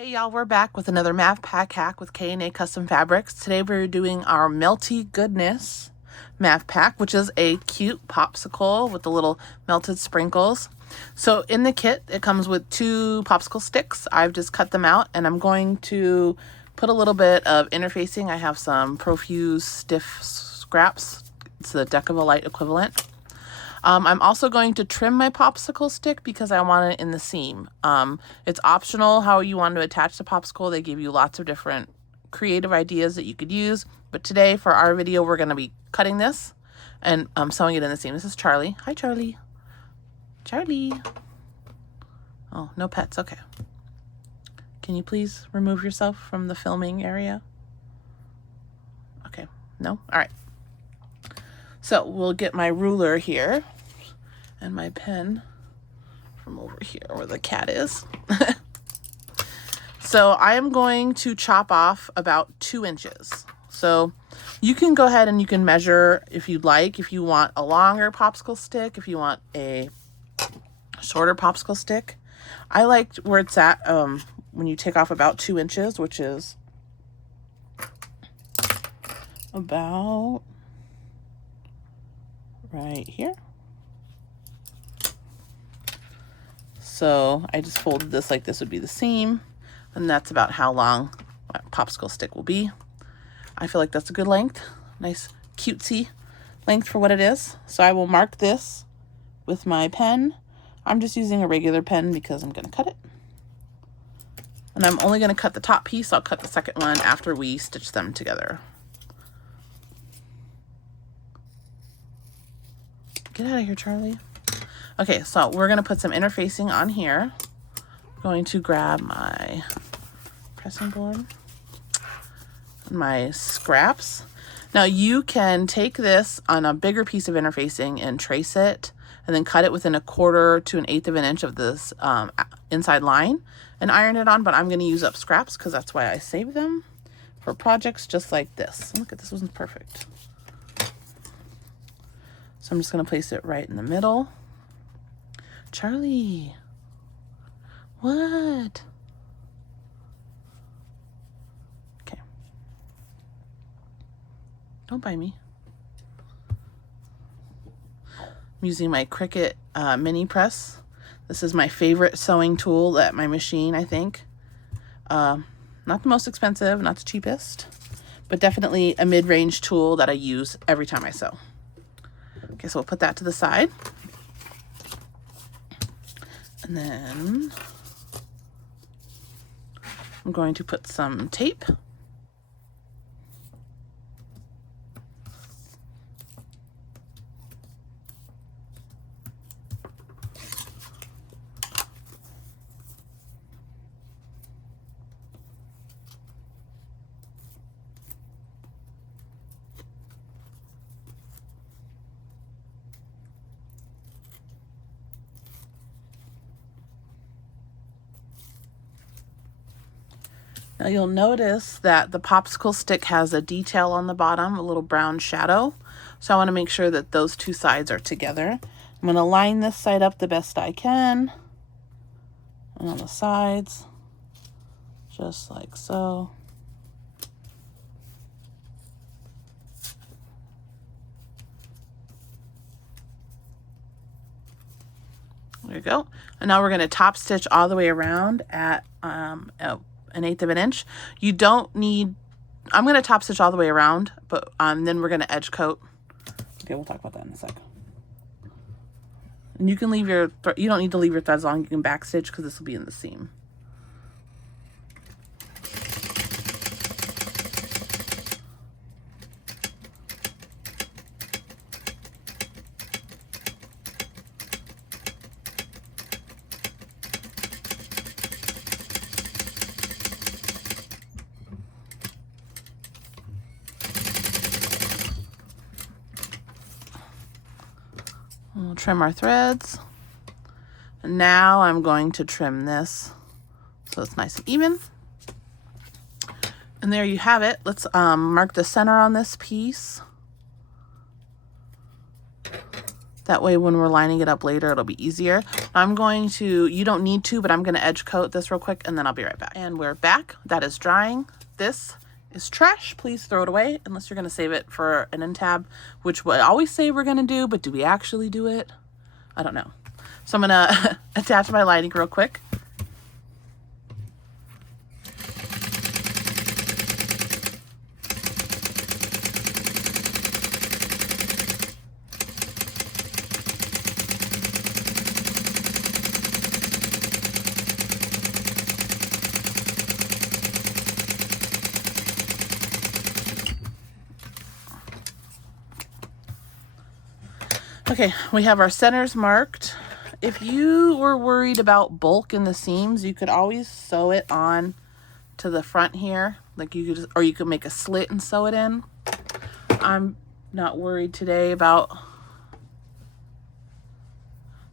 Hey y'all, we're back with another Mav Pack hack with K&A Custom Fabrics. Today we're doing our MeltyGoodness Mav Pack, which is a cute popsicle with the little melted sprinkles. So in the kit, it comes with 2 popsicle sticks. I've just cut them out and I'm going to put a little bit of interfacing. I have some Profuse stiff scraps. It's the Deck of a Light equivalent. I'm also going to trim my popsicle stick because I want it in the seam. It's optional how you want to attach the popsicle. They give you lots of different creative ideas that you could use. But today for our video, we're going to be cutting this and sewing it in the seam. This is Charlie. Hi, Charlie. Charlie. Oh, no pets. Okay. Can you please remove yourself from the filming area? Okay. No? All right. So we'll get my ruler here and my pen from over here where the cat is. So I am going to chop off about 2 inches. So you can go ahead and you can measure if you'd like, if you want a longer popsicle stick, if you want a shorter popsicle stick. I like where it's at when you take off about 2 inches, which is about right here. So I just folded this like this would be the seam, and that's about how long my popsicle stick will be. I feel like that's a good length, nice cutesy length for what it is. So I will mark this with my pen. I'm just using a regular pen because I'm going to cut it. And I'm only going to cut the top piece. I'll cut the second one after we stitch them together. Get out of here, Charlie. Okay, so we're going to put some interfacing on here. I'm going to grab my pressing board, my scraps. Now you can take this on a bigger piece of interfacing and trace it and then cut it within 1/4 to 1/8 of an inch of this inside line and iron it on, but I'm going to use up scraps because that's why I save them for projects just like this. Look at this, wasn't perfect. So I'm just going to place it right in the middle. Charlie, what? Okay. Don't bite me. I'm using my Cricut mini press. This is my favorite sewing tool at my machine, I think. Not the most expensive, not the cheapest, but definitely a mid-range tool that I use every time I sew. Okay, so we'll put that to the side. And then I'm going to put some tape. Now you'll notice that the popsicle stick has a detail on the bottom, a little brown shadow. So I want to make sure that those 2 sides are together. I'm going to line this side up the best I can. And on the sides, just like so. There you go. And now we're going to top stitch all the way around at 1/8 of an inch. You don't need, I'm going to top stitch all the way around, but then we're going to edge coat. Okay, we'll talk about that in a sec. And you can leave your, you don't need to leave your threads long. You can back stitch because this will be in the seam. We'll trim our threads. And now I'm going to trim this so it's nice and even. And there you have it. Let's mark the center on this piece. That way when we're lining it up later, it'll be easier. I'm going to, you don't need to, but I'm going to edge coat this real quick and then I'll be right back. And we're back. That is drying. This is trash. Please throw it away unless you're going to save it for an end tab, which we always say we're going to do, but do we actually do it? I don't know. So I'm going to attach my lining real quick. Okay, we have our centers marked. If you were worried about bulk in the seams, you could always sew it on to the front here. Like you could just, or you could make a slit and sew it in. I'm not worried today about,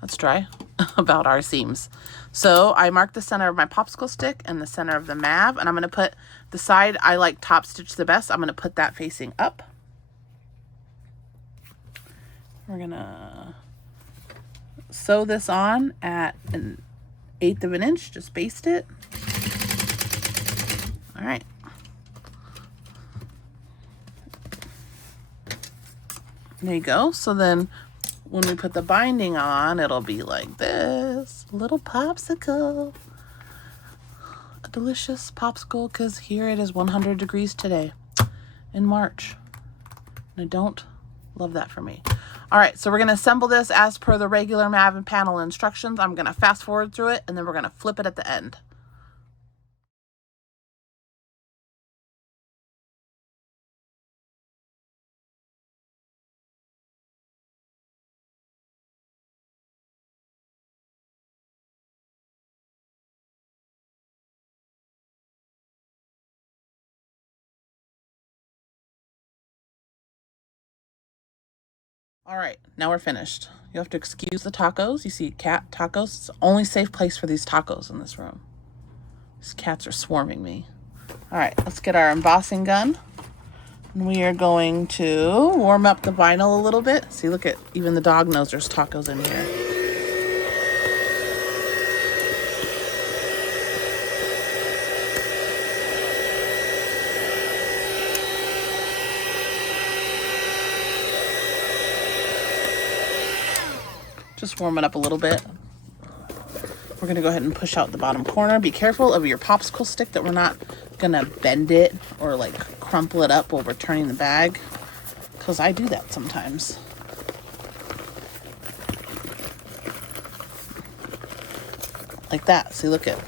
that's dry, about our seams. So I marked the center of my popsicle stick and the center of the Mav, and I'm gonna put the side I like top stitch the best. I'm gonna put that facing up. We're gonna sew this on at 1/8 of an inch, just baste it. All right. There you go. So then when we put the binding on, it'll be like this, little popsicle. A delicious popsicle, because here it is 100 degrees today in March. And I don't love that for me. All right, so we're gonna assemble this as per the regular Mav and panel instructions. I'm gonna fast forward through it and then we're gonna flip it at the end. All right, now we're finished. You have to excuse the tacos. You see cat tacos? It's the only safe place for these tacos in this room. These cats are swarming me. All right, let's get our embossing gun. And we are going to warm up the vinyl a little bit. See, look at, even the dog knows there's tacos in here. Just warm it up a little bit. We're gonna go ahead and push out the bottom corner. Be careful of your popsicle stick that we're not gonna bend it or like crumple it up while we're turning the bag, because I do that sometimes. Like that. See, look at.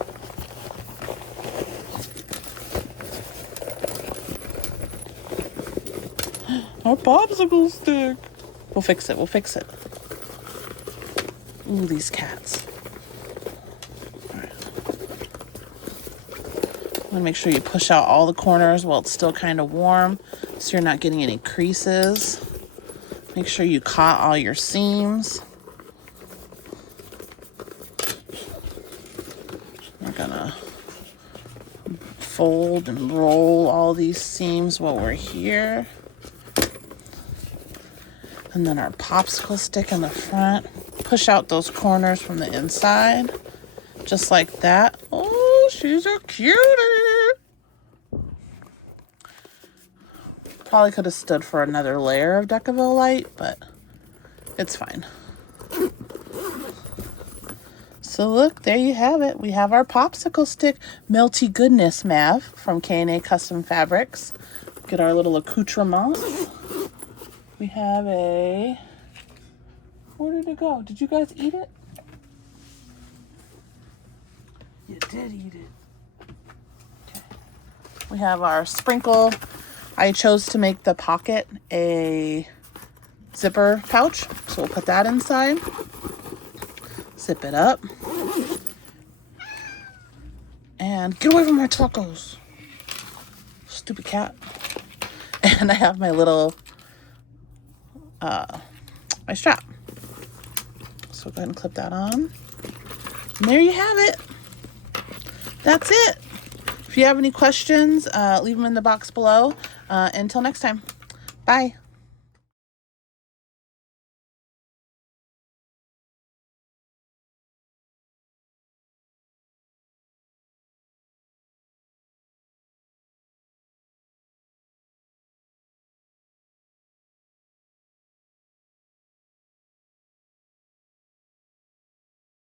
Our popsicle stick. We'll fix it. We'll fix it. Ooh, these cats. All right. I'm gonna make sure you push out all the corners while it's still kind of warm, so you're not getting any creases. Make sure you caught all your seams. We're gonna fold and roll all these seams while we're here. And then our popsicle stick in the front. Push out those corners from the inside, just like that. Oh, she's a cutie. Probably could have stood for another layer of Decaville light, but it's fine. So look, there you have it. We have our popsicle stick, MeltyGoodness Mav from K&A Custom Fabrics. Get our little accoutrement. We have a, where did it go? Did you guys eat it? You did eat it. Okay. We have our sprinkle. I chose to make the pocket a zipper pouch, so we'll put that inside. Zip it up. And get away from my tacos. Stupid cat. And I have my little, my strap. So go ahead and clip that on. And there you have it. That's it. If you have any questions, leave them in the box below. Until next time. Bye.